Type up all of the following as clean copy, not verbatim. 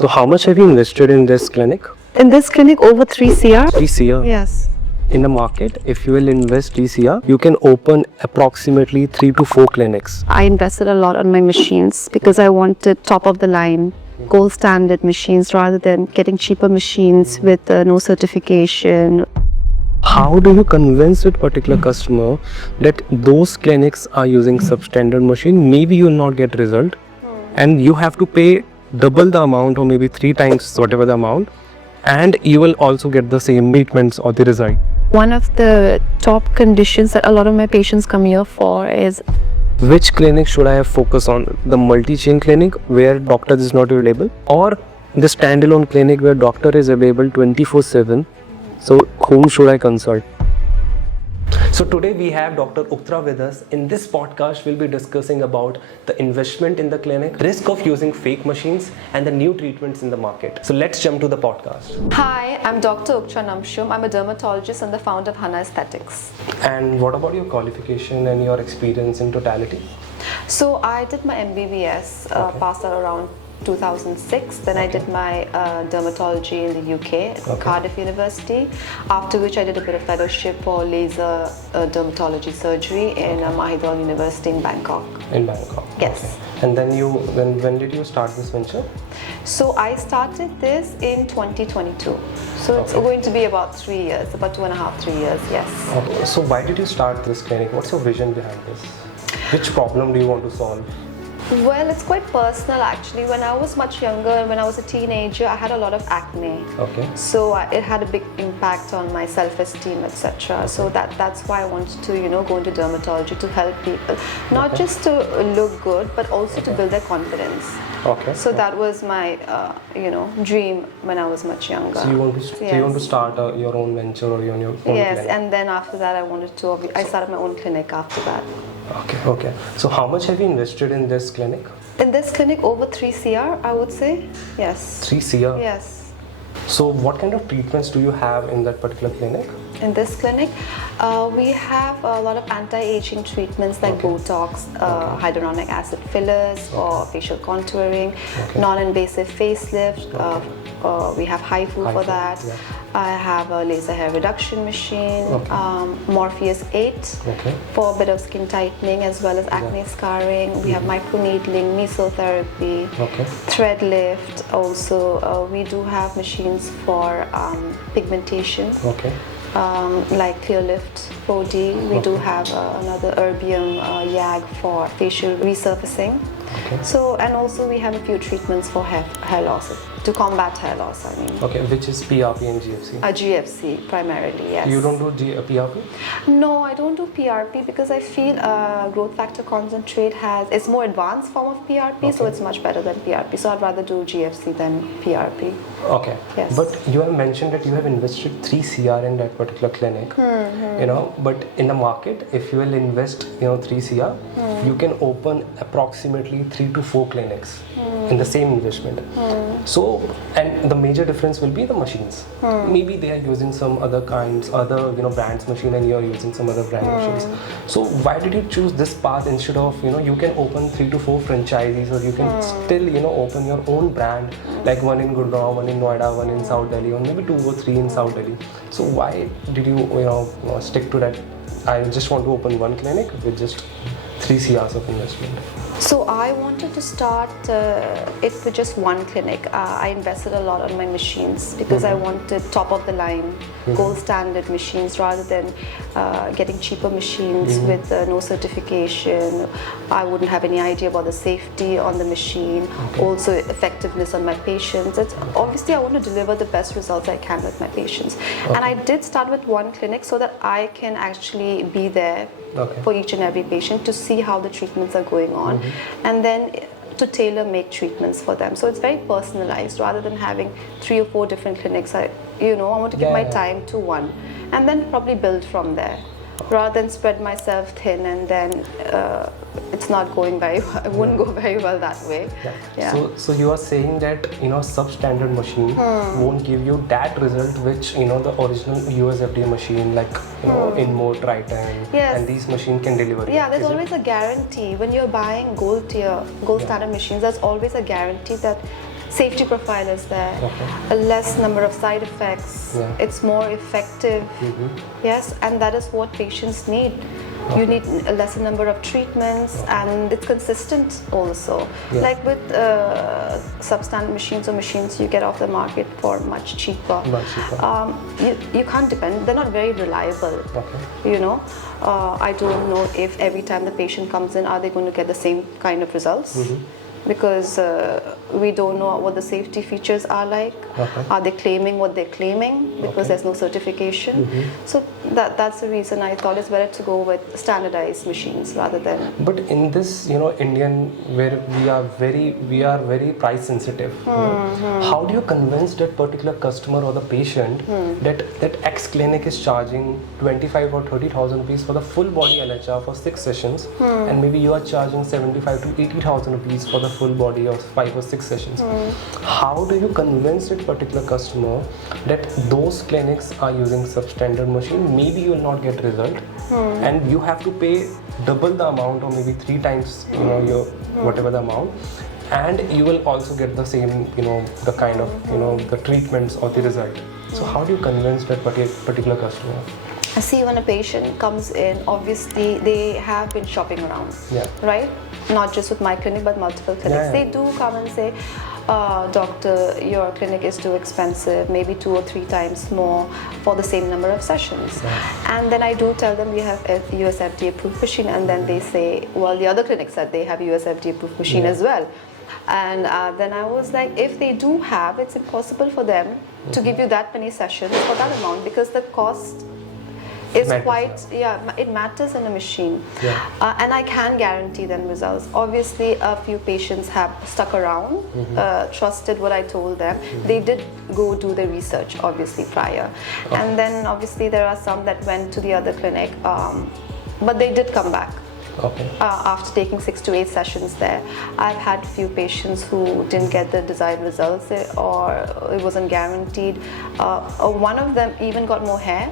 So how much have you invested in this clinic? In this clinic, over 3 CR. 3 CR. Yes. In the market, if you will invest 3 CR, you can open approximately 3 to 4 clinics. I invested a lot on my machines because I wanted top of the line, gold standard machines rather than getting cheaper machines with no certification. How do you convince that particular customer that those clinics are using substandard machine? Maybe you will not get result and you have to pay double the amount or maybe 3 times whatever the amount, and you will also get the same treatments or the result. One of the top conditions that a lot of my patients come here for is Which clinic should I have focus on? The multi-chain clinic where doctor is not available, or the standalone clinic where doctor is available 24/7? So whom should I consult? So today we have Dr. Uktra with us. In this podcast, we'll be discussing about the investment in the clinic, risk of using fake machines, and the new treatments in the market. So let's jump to the podcast. Hi, I'm Dr. Uktra Namshum. I'm a dermatologist and the founder of Hana Aesthetics. And what about your qualification and your experience in totality? So I did my MBBS, passed out around 2006. Then I did my dermatology in the UK at Cardiff University, after which I did a bit of fellowship for laser dermatology surgery in Mahidol University in Bangkok. In Bangkok. Yes. Okay. And then when did you start this venture? So I started this in 2022. So it's going to be about 3 years, about 2.5, 3 years, yes. Okay. So why did you start this clinic? What's your vision behind this? Which problem do you want to solve? Well, it's quite personal actually. When I was much younger and when I was a teenager, I had a lot of acne. Okay. So it had a big impact on my self-esteem, etc. So that's why I wanted to, go into dermatology to help people, not just to look good, but also to build their confidence. Okay. So that was my, dream when I was much younger. So you want to start your own venture or your own Yes, clinic? and then after that, I started my own clinic after that. Okay. So how much have you invested in this clinic? In this clinic, over 3 CR, I would say. Yes. 3 CR? Yes. So what kind of treatments do you have in that particular clinic? In this clinic, we have a lot of anti-aging treatments like Botox, hyaluronic acid fillers for facial contouring, non-invasive facelift. We have HIFU for that. Yeah. I have a laser hair reduction machine, Morpheus 8 for a bit of skin tightening as well as acne scarring. We have microneedling, mesotherapy, thread lift. Also, we do have machines for pigmentation. Like Clear Lift 4D. We do have another Erbium YAG for facial resurfacing. So, and also we have a few treatments for hair loss, to combat hair loss, I mean. Okay, which is PRP and GFC? GFC primarily, yes. You don't do PRP? No, I don't do PRP because I feel growth factor concentrate it's more advanced form of PRP, so it's much better than PRP. So I'd rather do GFC than PRP. Okay. Yes. But you have mentioned that you have invested 3 CR in that particular clinic. But in the market, if you will invest 3 CR, you can open approximately 3 to 4 clinics in the same investment. So, and the major difference will be the machines. Maybe they are using some other brands machine, and you are using some other brand machines. So why did you choose this path instead of you can open 3 to 4 franchises, or you can still open your own brand, like one in Gurgaon, one in Noida, one in South Delhi, or maybe 2 or 3 in South Delhi. So why did you stick to that? I just want to open one clinic with just 3 CRs of investment. So I wanted to start it with just one clinic. I invested a lot on my machines because I wanted top of the line, gold standard machines rather than getting cheaper machines with no certification. I wouldn't have any idea about the safety on the machine, also effectiveness on my patients. Obviously, I want to deliver the best results I can with my patients. And I did start with one clinic so that I can actually be there for each and every patient to see how the treatments are going on, and then to tailor make treatments for them. So it's very personalized rather than having 3 or 4 different clinics. I want to give my time to one and then probably build from there, rather than spread myself thin and then it's not going very well. It wouldn't go very well that way. So you are saying that substandard machine won't give you that result which the original USFDA machine, like InMode, Triton, and these machines can deliver. There's always a guarantee when you're buying gold standard machines. There's always a guarantee that safety profile is there, a less number of side effects, it's more effective, yes, and that is what patients need. You need a lesser number of treatments, and it's consistent also. Like with substandard machines or machines you get off the market for much cheaper. You can't depend, they're not very reliable. You know, I don't know if every time the patient comes in, are they going to get the same kind of results? Because we don't know what the safety features are like. Are they claiming what they're claiming? Because there's no certification. So that's the reason I thought it's better to go with standardized machines rather than. But in this, you know, Indian, where we are very price sensitive. You know, how do you convince that particular customer or the patient that X clinic is charging 25 or 30,000 rupees for the full body LHR for 6 sessions, and maybe you are charging 75 to 80,000 rupees for the full body of 5 or 6 sessions? How do you convince that particular customer that those clinics are using substandard machine? Maybe you will not get result, and you have to pay double the amount or maybe 3 times, you know, your whatever the amount, and you will also get the same, you know, the kind of, you know, the treatments or the result. So how do you convince that particular customer? I see when a patient comes in, obviously they have been shopping around, right? Not just with my clinic, but multiple clinics. They do come and say, doctor, your clinic is too expensive, maybe 2 or 3 times more for the same number of sessions. And then I do tell them we have a USFDA-approved machine, and then they say, well, the other clinic said they have USFDA-approved machine as well. And then I was like, if they do have, it's impossible for them to give you that many sessions for that amount, because the cost is it matters in a machine. And I can guarantee them results. Obviously a few patients have stuck around, trusted what I told them. They did go do the research obviously prior, and then obviously there are some that went to the other clinic, but they did come back. After taking 6 to 8 sessions there. I've had few patients who didn't get the desired results, or it wasn't guaranteed. One of them even got more hair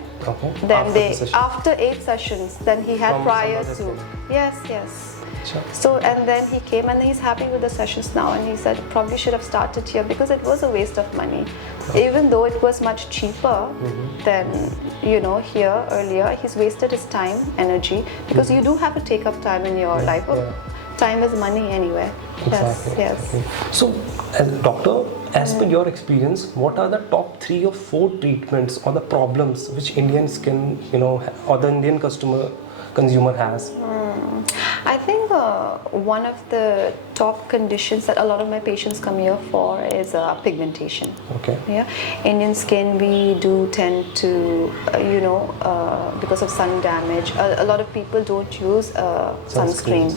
than after 8 sessions than he had prior to. Yes. So, and then he came and he's happy with the sessions now, and he said probably should have started here because it was a waste of money. Even though it was much cheaper than, you know, here earlier, he's wasted his time, energy, because you do have to take up time in your life. Time is money anyway. Yes. So, as a doctor, as per your experience, what are the top 3 or 4 treatments or the problems which Indian skin, you know, or the Indian consumer has? I think one of the top conditions that a lot of my patients come here for is pigmentation. Indian skin, we do tend to, you know, because of sun damage, a lot of people don't use sunscreen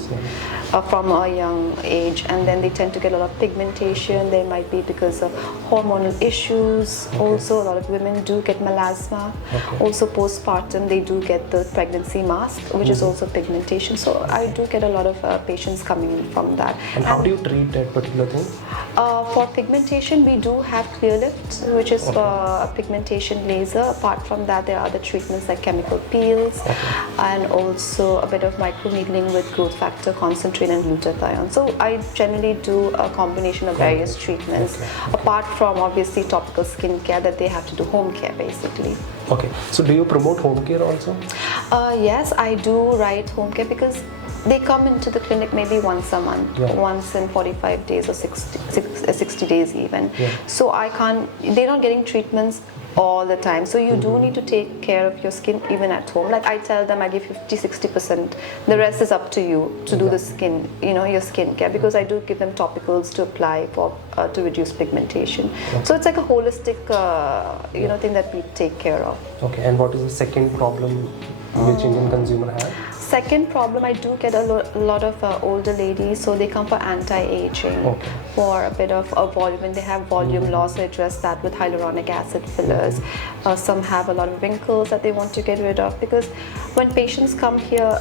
from a young age, and then they tend to get a lot of pigmentation. There might be because of hormonal issues. Also, a lot of women do get melasma. Also, postpartum, they do get the pregnancy mask, which is also pigmentation. So I do get a lot of patients coming in from that. And how do you treat that particular thing? For pigmentation, we do have clear lift, which is for a pigmentation laser. Apart from that, there are other treatments like chemical peels, and also a bit of microneedling with growth factor, concentrate, and glutathione. So I generally do a combination of various treatments, apart from obviously topical skincare that they have to do home care basically. So do you promote home care also? Yes, I do write home care because they come into the clinic maybe once a month, once in 45 days or 60 days even. So they're not getting treatments all the time. So you do need to take care of your skin even at home. Like I tell them, I give 50-60%. The rest is up to you to do the skin, you know, your skin care, because I do give them topicals to apply for to reduce pigmentation. So it's like a holistic, you know, thing that we take care of. And what is the second problem which Indian consumer has? Second problem, I do get a lot of older ladies, so they come for anti-aging, for a bit of volume. When they have volume loss, I address that with hyaluronic acid fillers. Some have a lot of wrinkles that they want to get rid of, because when patients come here,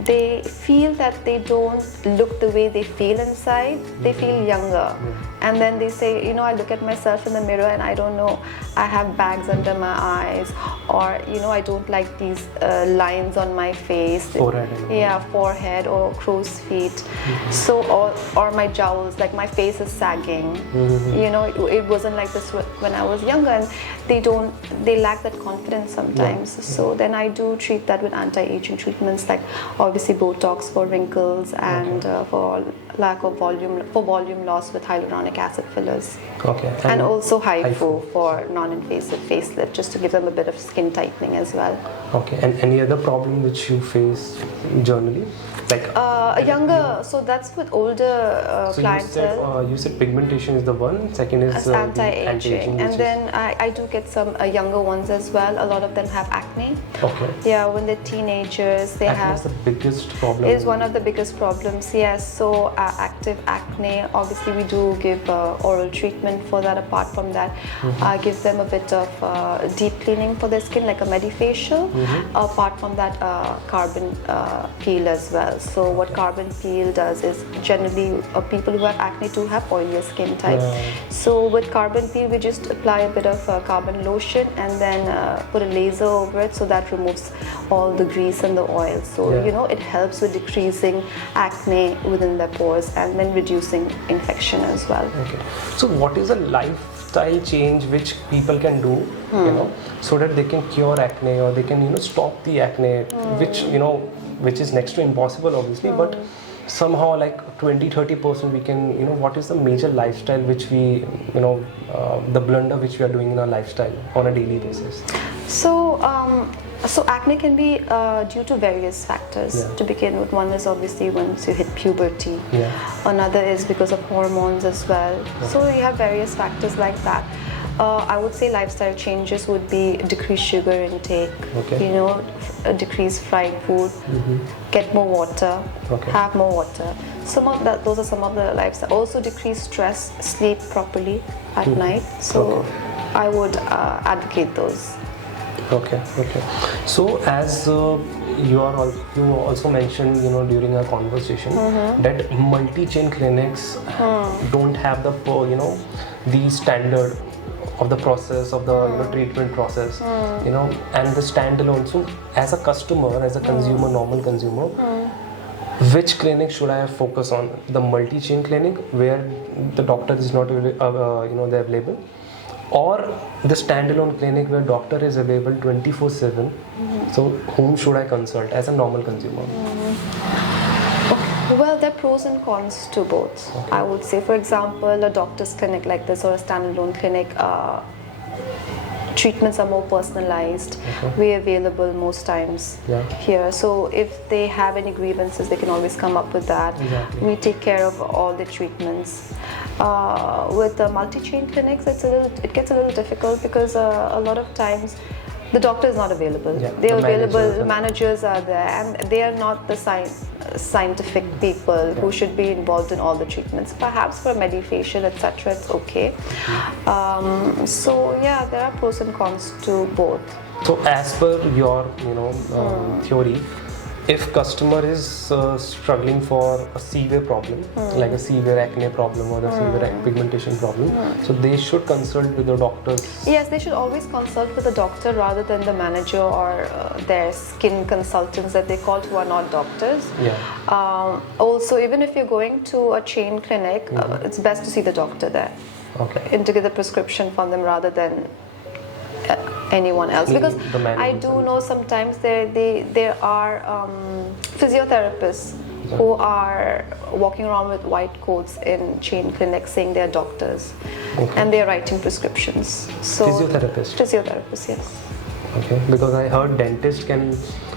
they feel that they don't look the way they feel inside. They feel younger. And then they say, you know, I look at myself in the mirror and I don't know, I have bags under my eyes, or, you know, I don't like these lines on my face. Forehead. Forehead or crow's feet. So, or my jowls, like my face is sagging. You know, it wasn't like this when I was younger, and they lack that confidence sometimes. So then I do treat that with anti-aging treatments, like obviously Botox for wrinkles and for lack of volume loss with hyaluronic acid fillers. Okay. And also HIFU for non-invasive facelift, just to give them a bit of skin tightening as well. Okay. And any other problem which you face generally? Like So that's with older so clientele. you said pigmentation is the one. Second is As the anti-aging, and then I do get some younger ones as well. A lot of them have acne. Okay. Yeah, when they're teenagers, they acne have. is the biggest problem. Is one of the biggest problems. Yes. So active acne. Obviously, we do give oral treatment for that. Apart from that, I give them a bit of deep cleaning for their skin, like a medifacial. Apart from that, carbon peel as well. So what carbon peel does is generally people who have acne do have oilier skin type. So with carbon peel we just apply a bit of carbon lotion and then put a laser over it, so that removes all the grease and the oil. So you know, it helps with decreasing acne within the pores and then reducing infection as well. Okay. So what is a lifestyle change which people can do, you know, so that they can cure acne, or they can, you know, stop the acne, which is next to impossible obviously, but somehow like 20-30% we can, you know, what is the major lifestyle which we, you know, the blunder which we are doing in our lifestyle on a daily basis? So acne can be due to various factors. To begin with, one is obviously once you hit puberty. Another is because of hormones as well. So you have various factors like that. I would say lifestyle changes would be decrease sugar intake, you know, decrease fried food, get more water, have more water. Those are some of the lifestyle. Also decrease stress, sleep properly at night. So I would advocate those. Okay. So as you also mentioned, you know, during our conversation that multi-chain clinics don't have the the standard of the process of the treatment process, you know, and the standalone. So as a customer, as a consumer, normal consumer, which clinic should I focus on? The multi-chain clinic where the doctor is not they're available, or the standalone clinic where doctor is available 24/7? So whom should I consult as a normal consumer? Well, there are pros and cons to both. I would say, for example, a doctor's clinic like this or a standalone clinic, treatments are more personalized. We're available most times here. So if they have any grievances, they can always come up with that. We take care of all the treatments. With the multi-chain clinics, it gets a little difficult because a lot of times the doctor is not available. They're available, the managers are there, and they are not the scientific people who should be involved in all the treatments. Perhaps for medifacial, etc., it's okay. So yeah, there are pros and cons to both. So as per your theory, if customer is struggling for a severe problem, like a severe acne problem or a severe pigmentation problem, so they should consult with the doctors? Yes, they should always consult with the doctor rather than the manager or their skin consultants that they call, who are not doctors. Also, even if you're going to a chain clinic, it's best to see the doctor there and to get the prescription from them rather than anyone else, because I do know sometimes there are physiotherapists who are walking around with white coats in chain clinics saying they're doctors and they're writing prescriptions. So physiotherapists, yes. Because I heard dentist can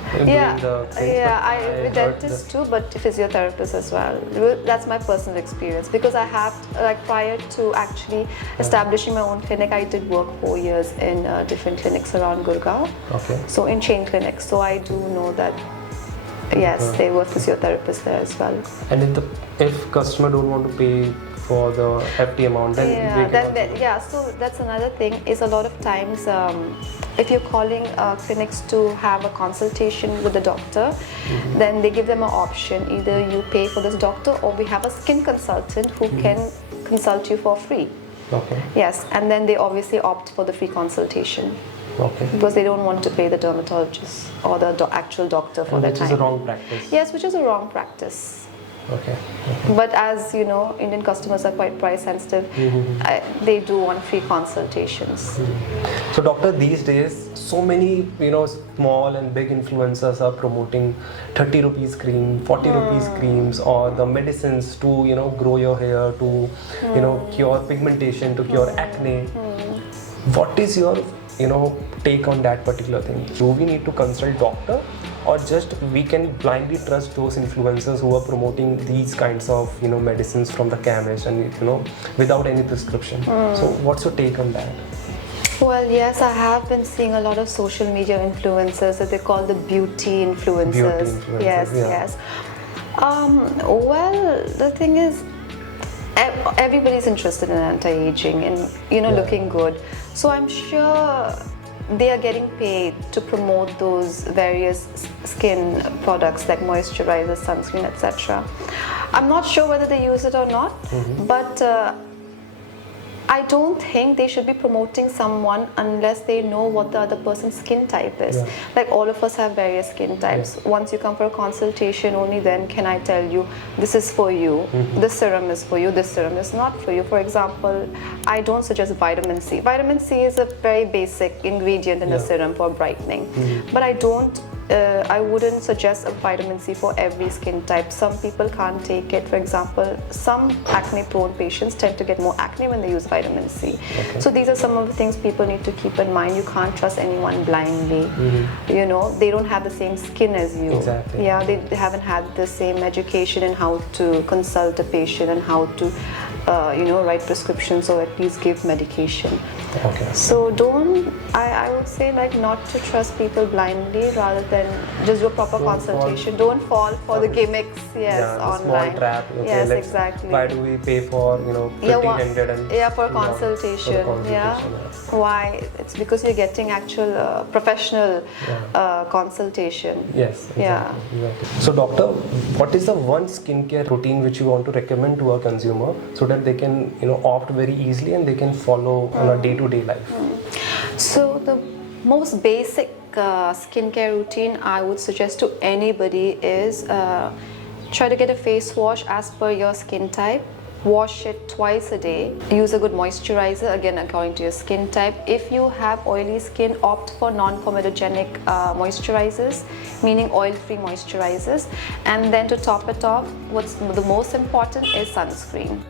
I dentists too, but physiotherapists as well. That's my personal experience, because I have, like, prior to actually establishing my own clinic, I did work 4 years in different clinics around Gurgaon. So in chain clinics, so I do know that yes, they were physiotherapists there as well. And if customer don't want to pay for the hefty amount, then so that's another thing, is a lot of times if you're calling clinics to have a consultation with the doctor, then they give them an option: either you pay for this doctor, or we have a skin consultant who can consult you for free. Yes, and then they obviously opt for the free consultation. Because they don't want to pay the dermatologist or the actual doctor for their time. Which is a wrong practice. Yes, which is a wrong practice. Okay. But as you know, Indian customers are quite price sensitive. They do want free consultations. So doctor, these days so many small and big influencers are promoting 30 rupees cream, 40 rupees creams, or the medicines to grow your hair, to cure pigmentation, to cure acne. What is your take on that particular thing? Do we need to consult doctor, or just we can blindly trust those influencers who are promoting these kinds of medicines from the chemist and without any prescription? So what's your take on that? Well, yes, I have been seeing a lot of social media influencers that they call the beauty influencers. Beauty influencers, yes, yeah. yes. Well, the thing is, everybody's interested in anti-aging and looking good. So I'm sure they are getting paid to promote those various skin products like moisturizer, sunscreen, etc. I'm not sure whether they use it or not, but I don't think they should be promoting someone unless they know what the other person's skin type is. Yeah. Like all of us have various skin types. Yeah. Once you come for a consultation, only then can I tell you this is for you, this serum is for you, this serum is not for you. For example, I don't suggest vitamin C. Vitamin C is a very basic ingredient in a serum for brightening, but I wouldn't suggest a vitamin C for every skin type. Some people can't take it. For example, some acne prone patients tend to get more acne when they use vitamin C. Okay. So these are some of the things people need to keep in mind. You can't trust anyone blindly. They don't have the same skin as you. Exactly. Yeah, they haven't had the same education in how to consult a patient and how to write prescriptions or at least give medication. Okay. So I would say not to trust people blindly, rather than just do a proper consultation. Don't fall for the gimmicks, The online. small trap. Okay, yes, exactly. Why do we pay for 1,500 and for a consultation? Why? It's because you're getting actual professional consultation. Yes. Exactly. So doctor, what is the one skincare routine which you want to recommend to a consumer so that they can opt very easily and they can follow on a day-to-day life? So the most basic skincare routine I would suggest to anybody is try to get a face wash as per your skin type. Wash it twice a day. Use a good moisturizer, again according to your skin type. If you have oily skin, opt for non-comedogenic moisturizers, meaning oil-free moisturizers. And then to top it off, what's the most important is sunscreen.